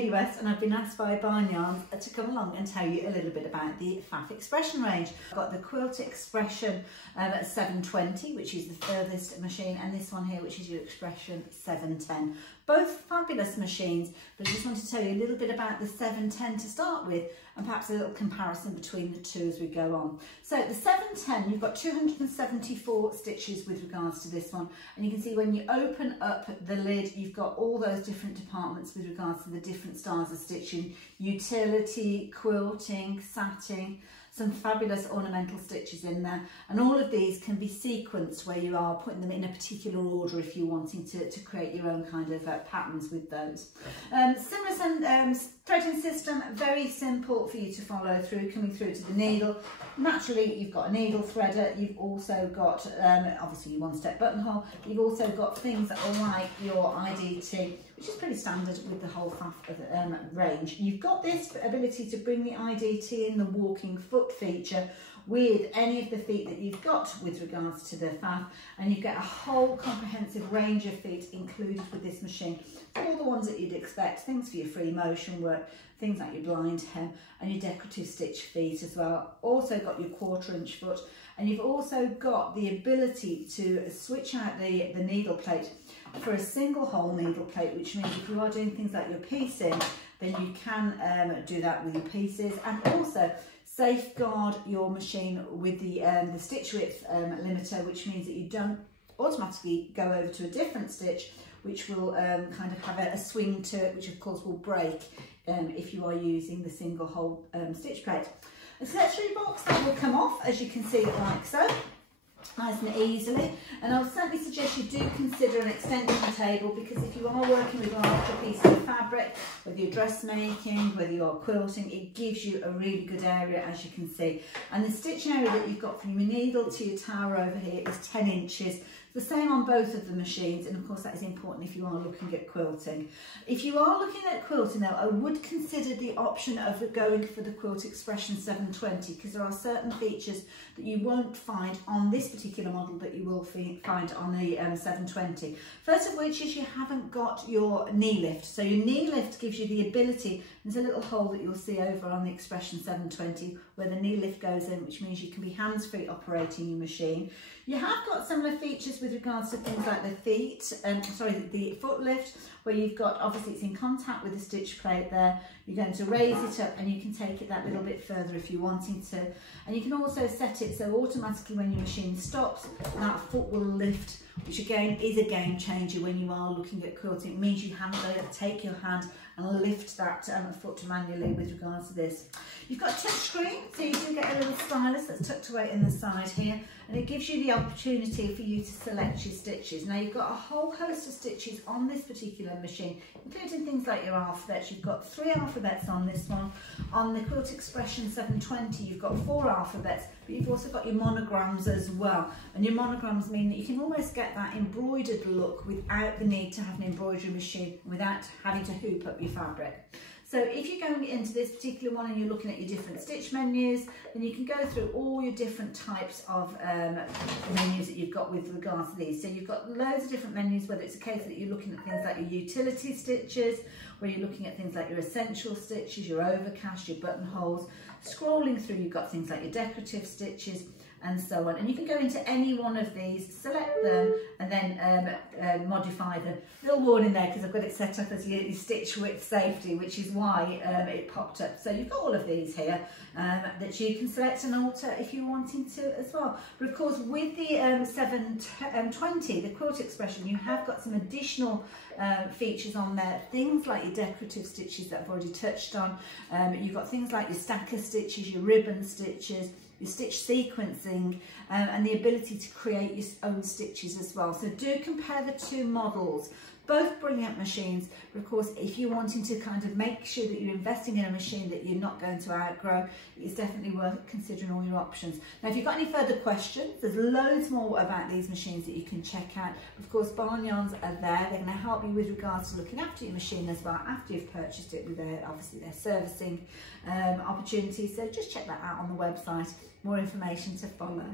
Hayley West, and I've been asked by Barnyarns to come along and tell you a little bit about the Pfaff expression range. I've got the Quilt Expression at 720, which is the furthest machine, and this one here, which is your Expression 710. Both fabulous machines, but I just want to tell you a little bit about the 710 to start with, and perhaps a little comparison between the two as we go on. So the 710, you've got 274 stitches with regards to this one, and you can see when you open up the lid, you've got all those different departments with regards to the different styles of stitching: utility, quilting, satin, some fabulous ornamental stitches in there, and all of these can be sequenced where you are putting them in a particular order if you're wanting to create your own kind of patterns with those. Similar threading system, very simple for you to follow through, coming through to the needle. Naturally, you've got a needle threader, you've also got obviously your one-step buttonhole, you've also got things like your IDT, which is pretty standard with the whole Pfaff range. You've got this ability to bring the IDT in, the walking foot feature, with any of the feet that you've got with regards to the Pfaff, and you get a whole comprehensive range of feet included with this machine. All the ones that you'd expect, things for your free motion work, things like your blind hem and your decorative stitch feet as well. Also got your 1/4 inch foot, and you've also got the ability to switch out the needle plate for a single hole needle plate, which means if you are doing things like your piecing, then you can do that with your pieces, and also safeguard your machine with the stitch width limiter, which means that you don't automatically go over to a different stitch, which will kind of have a swing to it, which of course will break if you are using the single hole stitch plate. Accessory box that will come off, as you can see, like so, nice and easily, and I would certainly suggest you do consider an extension table, because if you are working with larger pieces of fabric, whether you're dressmaking, whether you're quilting, it gives you a really good area, as you can see. And the stitch area that you've got from your needle to your tower over here is 10 inches. The same on both of the machines, and of course that is important if you are looking at quilting. If you are looking at quilting though, I would consider the option of going for the Quilt Expression 720, because there are certain features that you won't find on this particular model that you will find on the 720. First of which is you haven't got your knee lift. So your knee lift gives you the ability, there's a little hole that you'll see over on the Expression 720 where the knee lift goes in, which means you can be hands-free operating your machine. You have got similar features with regards to things like the the foot lift, where you've got, obviously it's in contact with the stitch plate there, you're going to raise it up and you can take it that little bit further if you're wanting to, and you can also set it so automatically when your machine stops, that foot will lift, which again is a game changer when you are looking at quilting. It means you haven't got to take your hand and lift that foot manually with regards to this. You've got a touch screen, so you do get a little stylus that's tucked away in the side here, and it gives you the opportunity for you to select your stitches. Now you've got a whole host of stitches on this particular machine, including things like your alphabets. You've got 3 alphabets on this one. On the Quilt Expression 720 you've got 4 alphabets, but you've also got your monograms as well, and your monograms mean that you can almost get that embroidered look without the need to have an embroidery machine, without having to hoop up your fabric. So if you're going into this particular one and you're looking at your different stitch menus, then you can go through all your different types of menus that you've got with regards to these. So you've got loads of different menus, whether it's a case that you're looking at things like your utility stitches, where you're looking at things like your essential stitches, your overcast, your buttonholes. Scrolling through, you've got things like your decorative stitches, and so on, and you can go into any one of these, select them, and then modify them. Little warning there, because I've got it set up as your stitch width safety, which is why it popped up. So you've got all of these here that you can select and alter if you're wanting to as well. But of course, with the 720, the Quilt Expression, you have got some additional features on there, things like your decorative stitches that I've already touched on. You've got things like your stacker stitches, your ribbon stitches, your stitch sequencing, and the ability to create your own stitches as well. So do compare the two models. Both brilliant machines, but of course if you're wanting to kind of make sure that you're investing in a machine that you're not going to outgrow, it's definitely worth considering all your options. Now if you've got any further questions, there's loads more about these machines that you can check out. Of course, Barnyarns are there, they're going to help you with regards to looking after your machine as well after you've purchased it, with obviously their servicing opportunities. So just check that out on the website, more information to follow.